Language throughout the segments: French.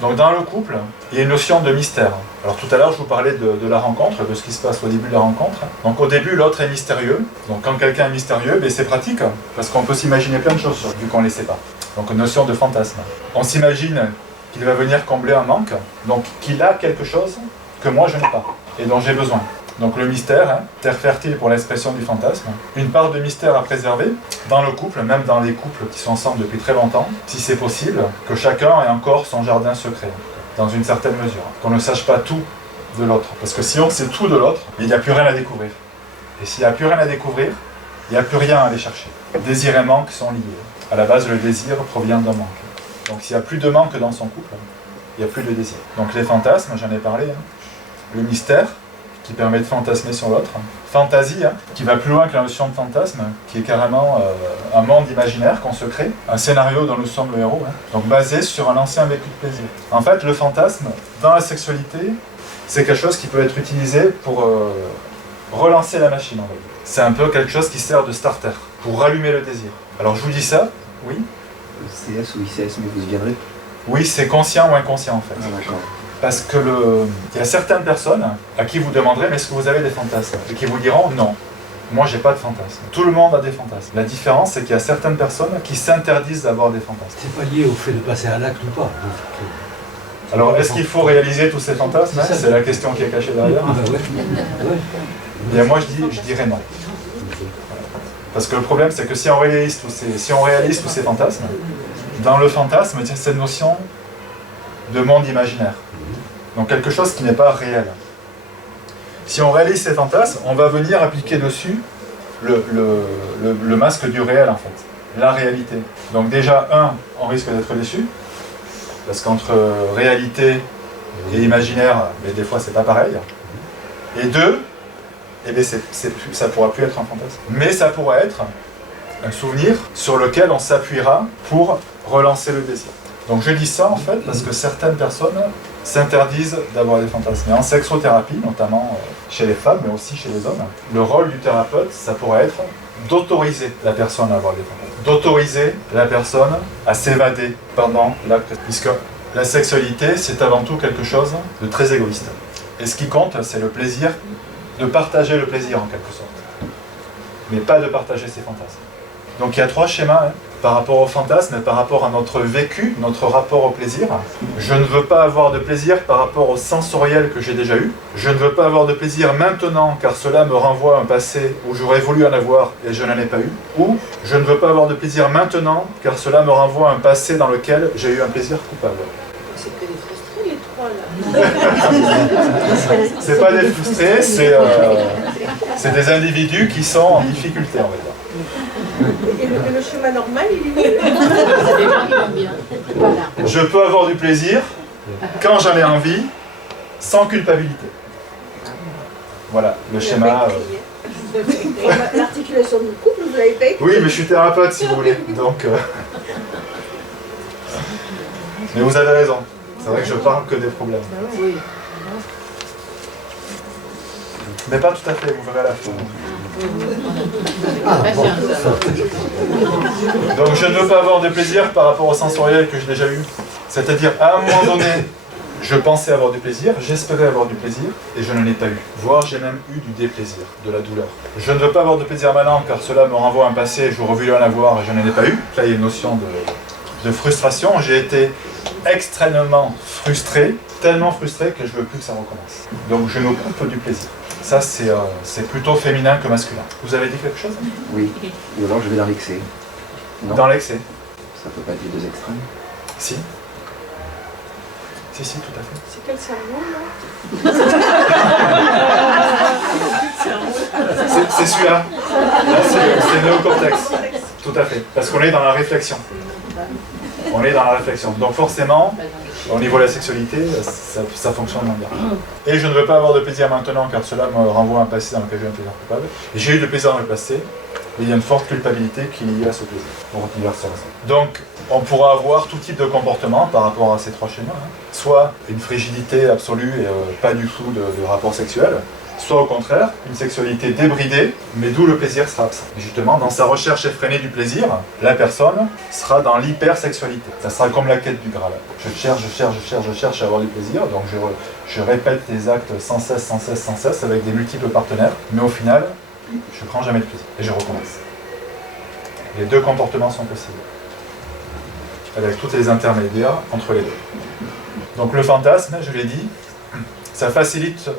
Donc dans le couple, il y a une notion de mystère. Alors tout à l'heure, je vous parlais de la rencontre, de ce qui se passe au début de la rencontre. Donc au début, l'autre est mystérieux. Donc quand quelqu'un est mystérieux, c'est pratique, parce qu'on peut s'imaginer plein de choses, vu qu'on ne les sait pas. Donc une notion de fantasme. On s'imagine qu'il va venir combler un manque, donc qu'il a quelque chose que moi je n'ai pas, et dont j'ai besoin. Donc le mystère, terre fertile pour l'expression du fantasme, une part de mystère à préserver dans le couple, même dans les couples qui sont ensemble depuis très longtemps, si c'est possible, que chacun ait encore son jardin secret, dans une certaine mesure, qu'on ne sache pas tout de l'autre, parce que si on sait tout de l'autre, il n'y a plus rien à découvrir. Et s'il n'y a plus rien à découvrir, il n'y a plus rien à aller chercher. Désir et manque sont liés. À la base, le désir provient d'un manque. Donc s'il n'y a plus de manque dans son couple, il n'y a plus de désir. Donc les fantasmes, j'en ai parlé, le mystère, qui permet de fantasmer sur l'autre. Fantaisie, qui va plus loin que la notion de fantasme, qui est carrément un monde imaginaire qu'on se crée, un scénario dont nous sommes le héros, donc basé sur un ancien vécu de plaisir. En fait, le fantasme, dans la sexualité, c'est quelque chose qui peut être utilisé pour relancer la machine, on va dire. C'est un peu quelque chose qui sert de starter, pour rallumer le désir. Alors je vous dis ça, oui. CS ou ICS, mais vous y viendrez. Oui, c'est conscient ou inconscient en fait. Ah, d'accord. Parce que il y a certaines personnes à qui vous demanderez, mais est-ce que vous avez des fantasmes? Et qui vous diront non, moi j'ai pas de fantasmes. Tout le monde a des fantasmes. La différence, c'est qu'il y a certaines personnes qui s'interdisent d'avoir des fantasmes. C'est pas lié au fait de passer à l'acte ou pas. Alors est-ce qu'il faut réaliser tous ces fantasmes? C'est la question qui est cachée derrière. Ah bah ouais. Bien moi je dirais non. Parce que le problème, c'est que si on réalise tous ces fantasmes, dans le fantasme, il y a cette notion de monde imaginaire. Donc quelque chose qui n'est pas réel. Si on réalise ces fantasmes, on va venir appliquer dessus le masque du réel, en fait. La réalité. Donc déjà, on risque d'être déçu, parce qu'entre réalité et imaginaire, des fois, c'est pas pareil. Et deux, ça ne pourra plus être un fantasme. Mais ça pourra être un souvenir sur lequel on s'appuiera pour relancer le désir. Donc je dis ça en fait parce que certaines personnes s'interdisent d'avoir des fantasmes. Et en sexothérapie, notamment chez les femmes, mais aussi chez les hommes, le rôle du thérapeute, ça pourrait être d'autoriser la personne à avoir des fantasmes. D'autoriser la personne à s'évader pendant l'acte. Puisque la sexualité, c'est avant tout quelque chose de très égoïste. Et ce qui compte, c'est le plaisir, de partager le plaisir en quelque sorte. Mais pas de partager ses fantasmes. Donc il y a 3 schémas par rapport au fantasme et par rapport à notre vécu, notre rapport au plaisir. Je ne veux pas avoir de plaisir par rapport au sensoriel que j'ai déjà eu. Je ne veux pas avoir de plaisir maintenant car cela me renvoie à un passé où j'aurais voulu en avoir et je n'en ai pas eu. Ou je ne veux pas avoir de plaisir maintenant car cela me renvoie à un passé dans lequel j'ai eu un plaisir coupable. C'est que des frustrés les 3 là. C'est pas des frustrés, c'est des individus qui sont en difficulté, on va dire. Et le schéma normal, il est bien. Voilà. Je peux avoir du plaisir quand j'en ai envie, sans culpabilité. Voilà, le schéma. L'articulation du couple, vous l'avez pas écrit. Oui, mais je suis thérapeute si vous voulez. Donc, mais vous avez raison. C'est vrai que je parle que des problèmes. Oui. Mais pas tout à fait, vous verrez à la fin. Donc je ne veux pas avoir de plaisir par rapport au sensoriel que j'ai déjà eu. C'est-à-dire, à un moment donné, je pensais avoir du plaisir, j'espérais avoir du plaisir, et je n'en ai pas eu. Voire j'ai même eu du déplaisir, de la douleur. Je ne veux pas avoir de plaisir maintenant, car cela me renvoie à un passé, j'aurais voulu en avoir et je n'en ai pas eu. Là, il y a une notion de frustration. J'ai été extrêmement frustré, tellement frustré que je ne veux plus que ça recommence. Donc je me coupe du plaisir. Ça, c'est plutôt féminin que masculin. Vous avez dit quelque chose? Oui. Ou alors je vais dans l'excès. Non. Dans l'excès? Ça peut pas être les 2 extrêmes. Si. Si, tout à fait. C'est quel cerveau, là? C'est celui-là. Là, c'est le néocortex. Tout à fait. Parce qu'on est dans la réflexion. On est dans la réflexion. Donc forcément, au niveau de la sexualité, ça fonctionne moins bien. Et je ne veux pas avoir de plaisir maintenant car cela me renvoie à un passé dans lequel j'ai eu un plaisir coupable. J'ai eu de plaisir dans le passé, et il y a une forte culpabilité qui est liée à ce plaisir, pour diverses raisons. Donc, on pourra avoir tout type de comportement par rapport à ces 3 schémas. Soit une frigidité absolue et pas du tout de rapport sexuel, soit au contraire, une sexualité débridée, mais d'où le plaisir sera absent. Et justement, dans sa recherche effrénée du plaisir, la personne sera dans l'hypersexualité. Ça sera comme la quête du Graal. Je cherche à avoir du plaisir, donc je répète les actes sans cesse, avec des multiples partenaires, mais au final, je ne prends jamais de plaisir, et je recommence. Les deux comportements sont possibles, avec tous les intermédiaires entre les deux. Donc le fantasme, je l'ai dit, ça facilite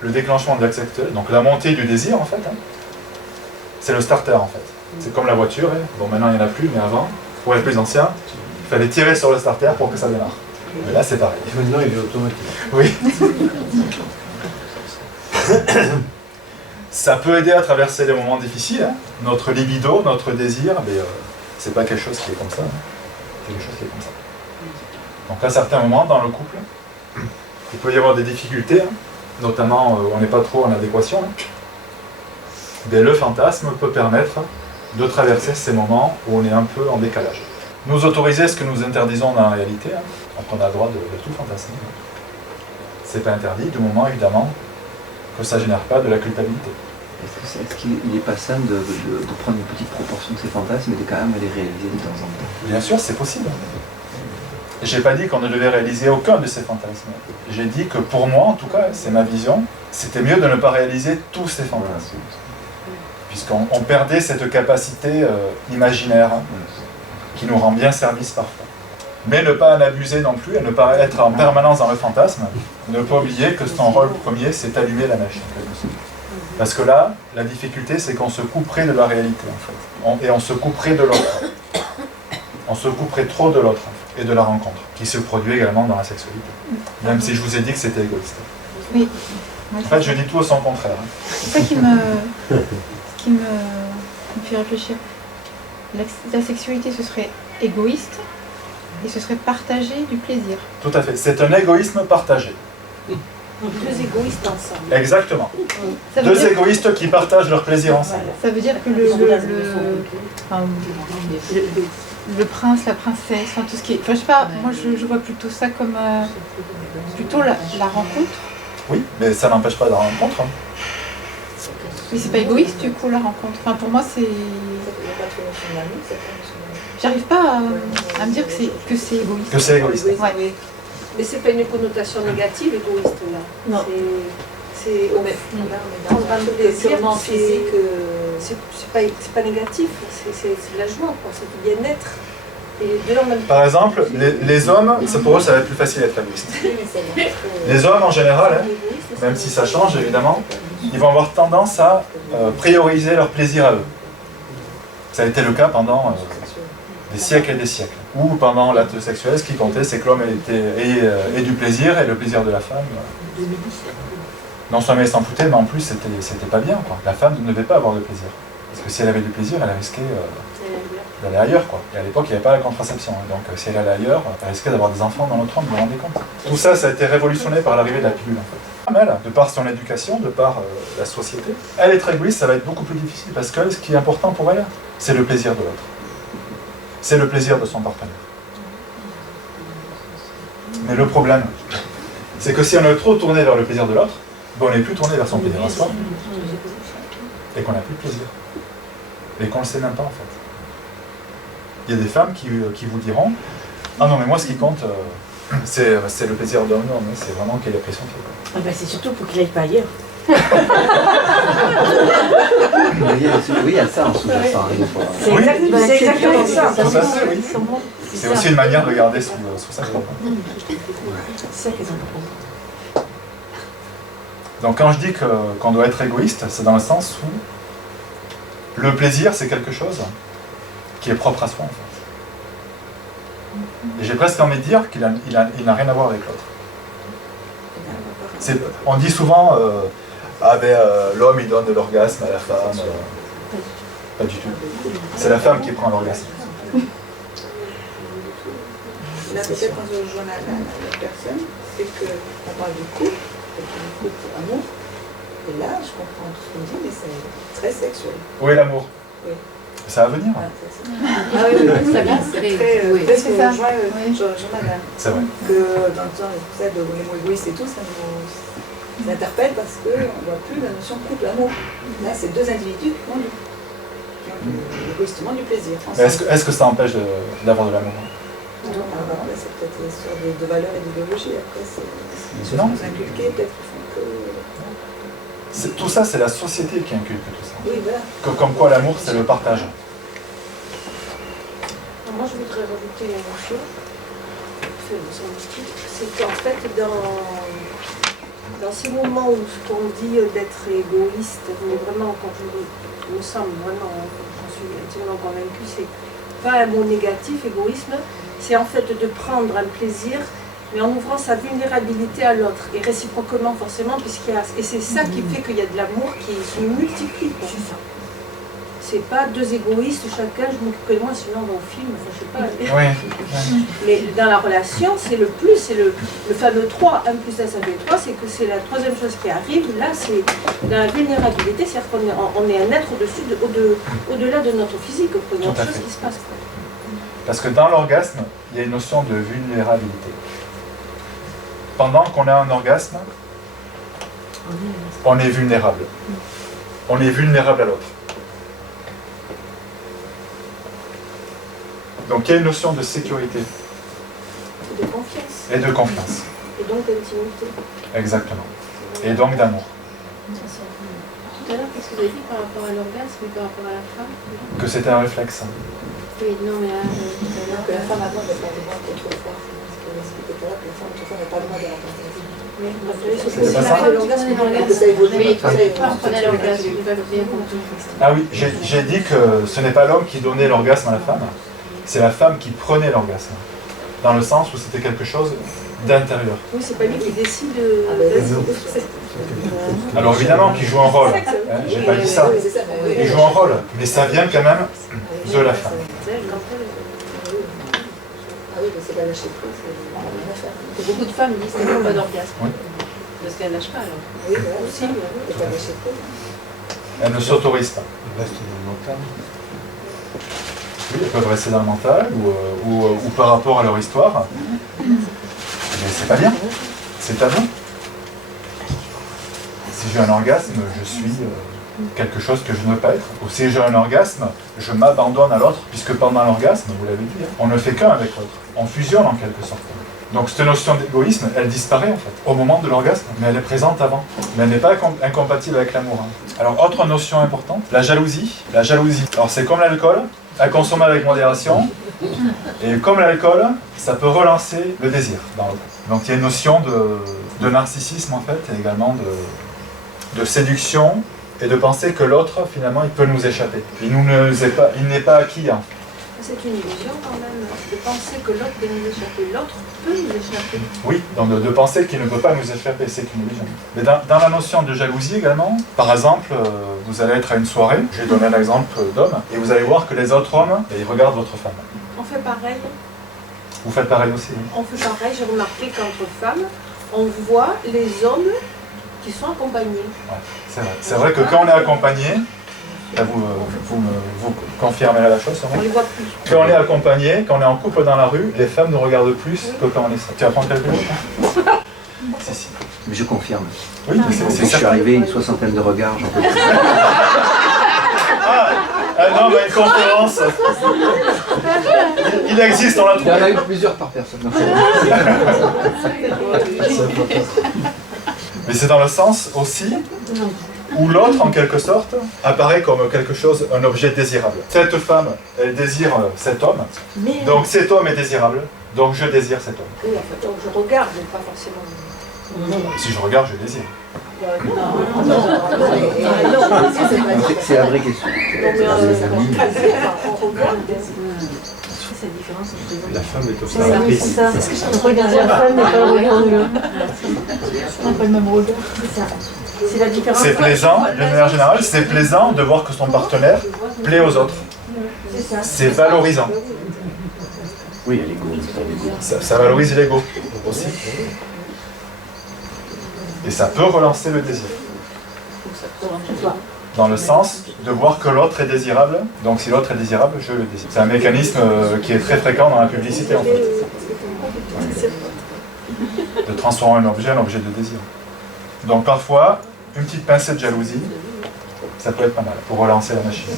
le déclenchement de l'acte sexuel, donc la montée du désir en fait. C'est le starter en fait. C'est comme la voiture, bon maintenant il n'y en a plus, mais avant, pour les plus anciens, il fallait tirer sur le starter pour que ça démarre. Mais là c'est pareil. Maintenant il est automatique. Oui. Ça peut aider à traverser les moments difficiles. Notre libido, notre désir, mais c'est pas quelque chose qui est comme ça. C'est quelque chose qui est comme ça. Donc à certains moments dans le couple, il peut y avoir des difficultés, notamment on n'est pas trop en adéquation. Mais le fantasme peut permettre de traverser ces moments où on est un peu en décalage. Nous autoriser ce que nous interdisons dans la réalité, donc on a le droit de tout fantasmer. C'est pas interdit du moment évidemment que ça ne génère pas de la culpabilité. Est-ce qu'il n'est pas sain de prendre une petite proportion de ces fantasmes et de quand même les réaliser de temps en temps? Bien sûr, c'est possible. J'ai pas dit qu'on ne devait réaliser aucun de ces fantasmes. J'ai dit que pour moi, en tout cas, c'est ma vision, c'était mieux de ne pas réaliser tous ces fantasmes. Puisqu'on perdait cette capacité imaginaire qui nous rend bien service parfois. Mais ne pas en abuser non plus, et ne pas être en permanence dans le fantasme, ne pas oublier que son rôle premier, c'est allumer la mèche. Parce que là, la difficulté, c'est qu'on se couperait de la réalité, en fait. Et on se couperait de l'autre. On se couperait trop de l'autre, et de la rencontre, qui se produit également dans la sexualité. Même si je vous ai dit que c'était égoïste. Oui. En fait, je dis tout au son contraire. C'est ça qui me fait réfléchir. La sexualité, ce serait égoïste, et ce serait partager du plaisir. Tout à fait. C'est un égoïsme partagé. Deux égoïstes ensemble. Exactement. Ça veut Deux dire, égoïstes qui partagent leur plaisir ensemble. ça veut dire que le prince, la princesse, enfin tout ce qui est... Enfin, je sais pas, moi je vois plutôt ça comme plutôt la rencontre. Oui, mais ça n'empêche pas la rencontre. Mais c'est pas égoïste du coup la rencontre. Enfin pour moi c'est... J'arrive pas à me dire que c'est égoïste. Que c'est égoïste. Ouais. Mais c'est pas une connotation négative, égoïste, là. Non. C'est au même. On va me plaisir, c'est pas négatif, c'est de la joie, c'est du bien-être. Et les deux en même temps. Par exemple, les hommes, pour eux, ça va être plus facile d'être égoïste. Les hommes, en général, même si ça change, évidemment, ils vont avoir tendance à prioriser leur plaisir à eux. Ça a été le cas pendant des siècles et des siècles. Ou pendant l'acte sexuel, ce qui comptait, c'est que l'homme ait du plaisir, et le plaisir de la femme. Non seulement il s'en foutait, mais en plus, c'était pas bien, quoi. La femme ne devait pas avoir de plaisir. Parce que si elle avait du plaisir, elle risquait d'aller ailleurs, quoi. Et à l'époque, il n'y avait pas la contraception. Donc si elle allait ailleurs, elle risquait d'avoir des enfants dans le trompe, vous vous rendez compte. Tout ça, ça a été révolutionné par l'arrivée de la pilule, en fait. Elle, de par son éducation, de par la société, elle est très égoïste, ça va être beaucoup plus difficile, parce que ce qui est important pour elle, c'est le plaisir de l'autre. C'est le plaisir de son partenaire. Mais le problème, c'est que si on est trop tourné vers le plaisir de l'autre, on n'est plus tourné vers son plaisir à soi, et qu'on n'a plus de plaisir. Et qu'on ne le sait même pas, en fait. Il y a des femmes qui vous diront « Ah non, mais moi, ce qui compte, c'est le plaisir de l'homme, mais c'est vraiment qu'il ait pris son pied. » Ah ben c'est surtout pour qu'il aille pas ailleurs. Oui, il y a ça en sous-jacent. C'est Oui. exactement ça. Tout à fait, oui. C'est aussi une manière de garder sous sa coupe. C'est ça qu'ils ont. Donc quand je dis qu'on doit être égoïste, c'est dans le sens où le plaisir, c'est quelque chose qui est propre à soi, en fait. Et j'ai presque envie de dire qu'il n'a rien à voir avec l'autre. On dit souvent l'homme il donne de l'orgasme à la femme. Pas du tout. C'est la femme qui prend l'orgasme. Là, peut-être quand je rejoins la personne, c'est qu'on parle du couple, du couple amour. Et là, je comprends tout ce qu'on dit, mais c'est très sexuel. Où est l'amour? Oui. Ça va venir. Ah oui, c'est bien, c'est très... Peut-être que je rejoins madame. C'est vrai. Que dans le temps, tout ça, de l'émo égoïste et tout, ça nous... Ça interpelle parce qu'on ne voit plus la notion de couple, amour. Là, c'est deux individus qui ont égoïstement du plaisir. Est-ce que ça empêche d'avoir de l'amour? C'est peut-être l'histoire de valeurs et d'idéologie. Après, c'est Non. nous inculquer, peut-être qu'ils font que. Tout ça, c'est la société qui inculque tout ça. Oui, voilà. Comme quoi l'amour, c'est le partage. Moi, je voudrais rajouter une chose, c'est qu'en fait, dans ces moments où ce qu'on dit d'être égoïste, mais vraiment, quand je me semble vraiment, j'en suis intimement convaincue, c'est pas un mot négatif, égoïsme, c'est en fait de prendre un plaisir, mais en ouvrant sa vulnérabilité à l'autre, et réciproquement forcément, et c'est ça qui fait qu'il y a de l'amour qui se multiplie. C'est ça. C'est pas deux égoïstes, chacun, je m'occupe de moi, sinon on va au film, enfin je sais pas. Oui. Mais dans la relation, c'est le plus, c'est le fameux 3, 1 plus 1, ça fait 3, c'est que c'est la troisième chose qui arrive, là c'est dans la vulnérabilité, c'est-à-dire qu'on est un être au-delà de notre physique, il y a autre chose qui se passe. Parce que dans l'orgasme, il y a une notion de vulnérabilité. Pendant qu'on a un orgasme, on est vulnérable. On est vulnérable à l'autre. Donc il y a une notion de sécurité. Et de confiance. Et de confiance. Et donc d'intimité. Exactement. Et donc d'amour. Tout à l'heure, qu'est-ce que vous avez dit par rapport à l'orgasme et par rapport à la femme? Que c'était un réflexe. Oui, non, mais Que la femme avant n'est pas de moi qu'autrefois. Parce qu'elle expliquait tout à l'heure que la femme autrefois n'est pas de moi de la fantaisie. C'était pas ça? Ah oui, j'ai dit que ce n'est pas l'homme qui donnait l'orgasme à la femme, c'est la femme qui prenait l'orgasme. Dans le sens où c'était quelque chose d'intérieur. oui, c'est pas lui qui décide. Alors évidemment qu'il joue un rôle, hein, j'ai pas dit ça. Il joue un rôle, mais ça vient quand même de la femme. Ah oui, mais c'est la lâcher prise, c'est rien à faire. Beaucoup de femmes disent qu'elles n'ont pas d'orgasme. Oui. Parce qu'elles lâchent pas alors. Oui, voilà, aussi, c'est pas lâcher prise. Elles ne s'autorisent pas. Elles restent dans le mental. Oui, elles peuvent rester dans le mental ou par rapport à leur histoire. Mais c'est pas bien, c'est tabou. Si j'ai un orgasme, je suis quelque chose que je ne veux pas être. Ou si j'ai un orgasme, je m'abandonne à l'autre, puisque pendant l'orgasme, vous l'avez dit, on ne fait qu'un avec l'autre. On fusionne en quelque sorte. Donc cette notion d'égoïsme, elle disparaît en fait, au moment de l'orgasme, mais elle est présente avant. Mais elle n'est pas incompatible avec l'amour. Hein. Alors autre notion importante, la jalousie. La jalousie, alors c'est comme l'alcool, à consommer avec modération. Et comme l'alcool, ça peut relancer le désir dans l'autre. Donc il y a une notion de narcissisme en fait, et également de séduction, et de penser que l'autre, finalement, il peut nous échapper. Il n'est pas acquis en fait. C'est une illusion quand même, de penser que l'autre peut nous échapper. L'autre peut nous échapper. Oui, donc de penser qu'il ne peut pas nous échapper, c'est une illusion. Mais dans la notion de jalousie également, par exemple, vous allez être à une soirée, je vais donner un exemple d'homme, et vous allez voir que les autres hommes, ils regardent votre femme. On fait pareil. Vous faites pareil aussi. On fait pareil, j'ai remarqué qu'entre femmes, on voit les hommes qui sont accompagnés. Ouais, c'est vrai. C'est vrai que quand on est accompagné, là, vous confirmerez la chose sûrement. On les voit plus. Quand on est accompagné, quand on est en couple dans la rue, les femmes nous regardent plus que quand on est seul. Tu vas prendre quelque chose? Si, si. Mais je confirme. Oui, mais c'est Je suis certain. arrivé, une soixantaine de regards, j'en peux plus. Ah non, mais une conférence. Il existe, on l'a Il y en a trouvé. eu plusieurs par personne. Mais c'est dans le sens aussi où l'autre, en quelque sorte, apparaît comme quelque chose, un objet désirable. Cette femme, elle désire cet homme, Mais donc cet homme est désirable, donc je désire cet homme. oui, en fait, donc je regarde, mais pas forcément. Si je regarde, je désire. C'est la vraie question. On regarde. C'est la différence entre La femme est observatrice. C'est ça. Regarder la femme n'est pas le regard de l'homme. On n'a pas le même regard. C'est ça. C'est la différence. C'est plaisant, d'une manière générale, c'est plaisant de voir que son partenaire plaît aux autres. C'est ça. C'est valorisant. Oui, elle est l'ego. Ça valorise l'ego aussi. Et ça peut relancer le désir. Dans le sens de voir que l'autre est désirable, donc si l'autre est désirable, je le désire. C'est un mécanisme qui est très fréquent dans la publicité en fait. De transformer un objet en objet de désir. Donc parfois, une petite pincée de jalousie, ça peut être pas mal pour relancer la machine.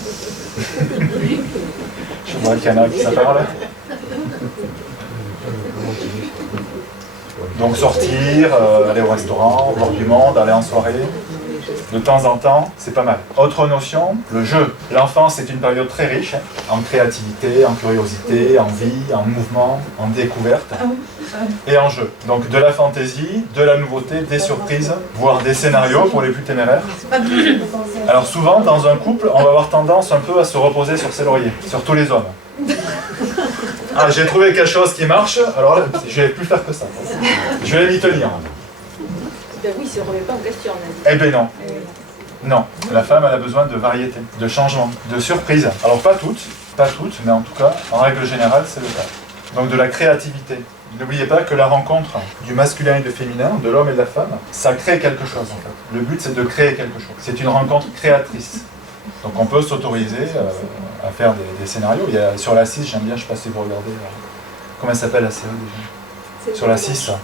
Je vois qu'il y en a qui ça parle. Donc sortir, aller au restaurant, voir du monde, aller en soirée, de temps en temps, c'est pas mal. Autre notion, le jeu. L'enfance est une période très riche, en créativité, en curiosité, en vie, en mouvement, en découverte et en jeu. Donc de la fantaisie, de la nouveauté, des surprises, voire des scénarios pour les plus téméraires. Alors souvent, dans un couple, on va avoir tendance un peu à se reposer sur ses lauriers, surtout les hommes. Ah, j'ai trouvé quelque chose qui marche, alors là, je vais plus faire que ça. Je vais m'y tenir. Ben oui, ça ne remet pas en question, on a dit. Eh bien non. Non, la femme elle a besoin de variété, de changement, de surprise. Alors pas toutes, mais en tout cas, en règle générale, c'est le cas. Donc de la créativité. N'oubliez pas que la rencontre du masculin et du féminin, de l'homme et de la femme, ça crée quelque chose en fait. Le but c'est de créer quelque chose. C'est une rencontre créatrice. Donc on peut s'autoriser à faire des scénarios. Il y a, sur la 6, j'aime bien, je ne sais pas si vous regardez, comment elle s'appelle la série déjà ? Sur la 6, ça.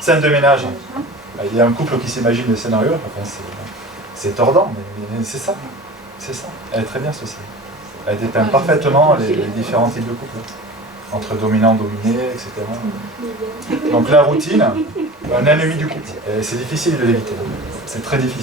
Scène de ménage. Il y a un couple qui s'imagine des scénarios, enfin, c'est tordant, mais c'est ça. C'est ça. Elle est très bien, ceci. Elle dépeint parfaitement les différents types de couples. Entre dominant, dominé, etc. Donc la routine, un ennemi du couple. Et c'est difficile de l'éviter. C'est très difficile.